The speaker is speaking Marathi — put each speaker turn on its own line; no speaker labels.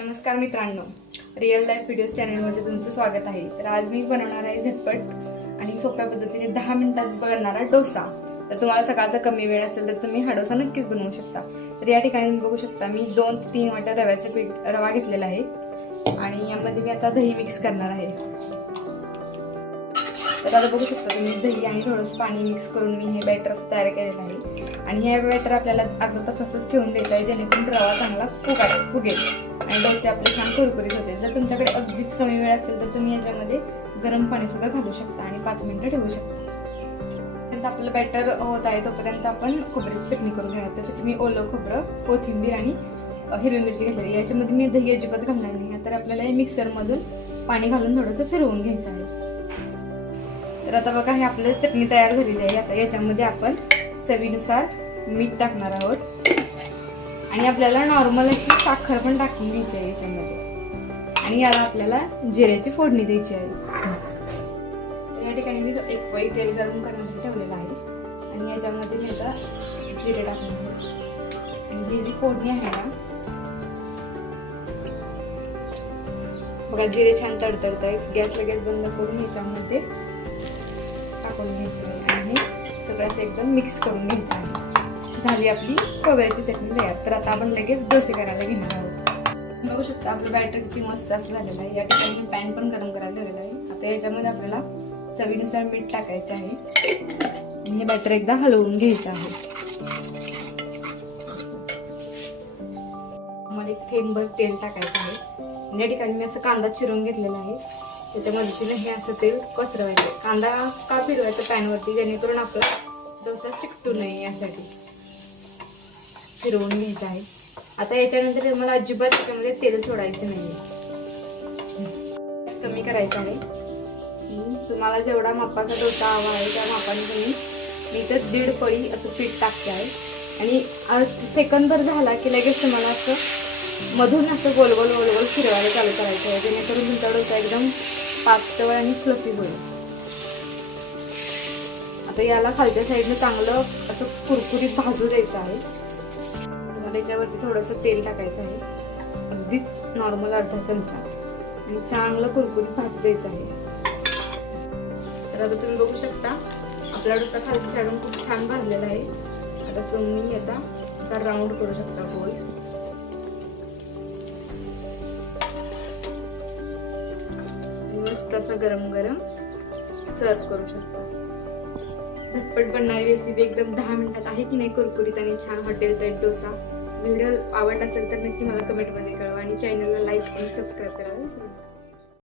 नमस्कार मित्रांनो रिअल लाईफ व्हिडिओज चॅनलमध्ये तुमचं स्वागत आहे. तर आज मी बनवणार आहे झटपट आणि सोप्या पद्धतीने दहा मिनिटात बनणारा डोसा. तर तुम्हाला सकाळचा कमी वेळ असेल तर तुम्ही हा डोसा नक्कीच बनवू शकता. तर या ठिकाणी तुम्ही बघू शकता मी दोन ते तीन वाट्या रव्याचं पीठ रवा घेतलेला आहे. आणि यामध्ये मी आता दही मिक्स करणार आहे. तर आता बघू शकता तुम्ही दही आणि थोडंसं पाणी मिक्स करून मी हे बॅटर तयार केलेलं आहे. आणि हे बॅटर आपल्याला अर्धा तास असंच ठेवून द्यायचं आहे जेणेकरून रवा चांगला फुगाय फुगेल. आणि डोसे आपले छान कुरकुरीत होते. जर तुमच्याकडे अगदीच कमी वेळ असेल तर तुम्ही याच्यामध्ये गरम पाणी सुद्धा घालू शकता आणि पाच मिनिटं ठेवू शकता. तोपर्यंत आपलं बॅटर होत आहे तोपर्यंत आपण खोबऱ्याची चटणी करून घेणार. त्यासाठी मी ओलं खोबरं कोथिंबीर आणि हिरवी मिरची घेतलेली. याच्यामध्ये मी दही अजिबात घालणार नाही. तर आपल्याला हे मिक्सरमधून पाणी घालून थोडंसं फिरवून घ्यायचं आहे. तर आता बघा हे आपलं चटणी तयार झालेली आहे. आता याच्यामध्ये आपण चवीनुसार मीठ टाकणार आहोत. आणि आपल्याला नॉर्मल अशी साखर पण टाकली घ्यायची आहे याच्यामध्ये. आणि याला आपल्याला जिऱ्याची फोडणी द्यायची आहे. या ठिकाणी मी एक पै तेल गरम करण्यासाठी ठेवलेलं आहे. आणि याच्यामध्ये मी आता जिरे टाकणार आणि ही जी फोडणी आहे ना बघा जिरे छान तडतडत आहे गॅस लगेच बंद करून याच्यामध्ये टाकून घ्यायची आहे. आणि हे सगळ्यात एकदम मिक्स करून घ्यायचं आहे. झाली आपली खोबऱ्याची चटणी तयार. तर आता आपण लगेच डोसे करायला घेणार आहोत. बघू शकता आपलं बॅटर किती मस्त असं झालेलं आहे. या ठिकाणी पॅन पण गरम करायला ठेवलेलं आहे. आता याच्यामध्ये आपल्याला चवीनुसार मीठ टाकायचं आहे. हे बॅटर एकदा हलवून घ्यायचं आहे. मला एक थेंबर तेल टाकायचं आहे. या ठिकाणी मी असं कांदा चिरून घेतलेला आहे. त्याच्या मदतीने हे असं तेल पसरवायचं कांदा का फिरवायचा पॅनवरती? जेणेकरून आपला डोसा चिकटू नये यासाठी. फिरवून घ्यायचं आहे. आता याच्यानंतर मला अजिबात त्याच्यामध्ये तेल सोडायचं नाही कमी करायचं आहे. तुम्हाला जेवढा मापाचा डोसा हवा आहे त्या मापाने तुम्ही मी तर दीड पळी असं पीठ टाकते आहे. आणि सेकंदभर झाला की लगेच तुम्हाला असं मधून असं गोलगोल गोल गोल फिरवायला चालू करायचं आहे. जेणेकरून तुमचा डोसा एकदम पातळ आणि फ्लफी होईल. आता याला खालच्या साईडनं चांगलं असं कुरकुरीत भाजू द्यायचं आहे. तुम्हाला त्याच्यावरती थोडंसं तेल टाकायचं आहे. अगदीच नॉर्मल अर्धा चमचा. आणि चांगलं कुरकुरीत भाजू द्यायचं आहे. तर आता तुम्ही बघू शकता आपला डोसा खालची साडून खूप छान भाजलेला आहे. आता तुम्ही याचा असा राऊंड करू शकता गोल. मस्त असा गरम गरम सर्व करू शकता. झटपट बनणारी रेसिपी एकदम दहा मिनिटात आहे की नाही कुरकुरीत आणि छान हॉटेल टाईप डोसा. व्हिडिओ आवडला असेल तर नक्की मला कमेंटमध्ये कळवा आणि चॅनलला लाईक आणि सबस्क्राईब करायला विसरू नका.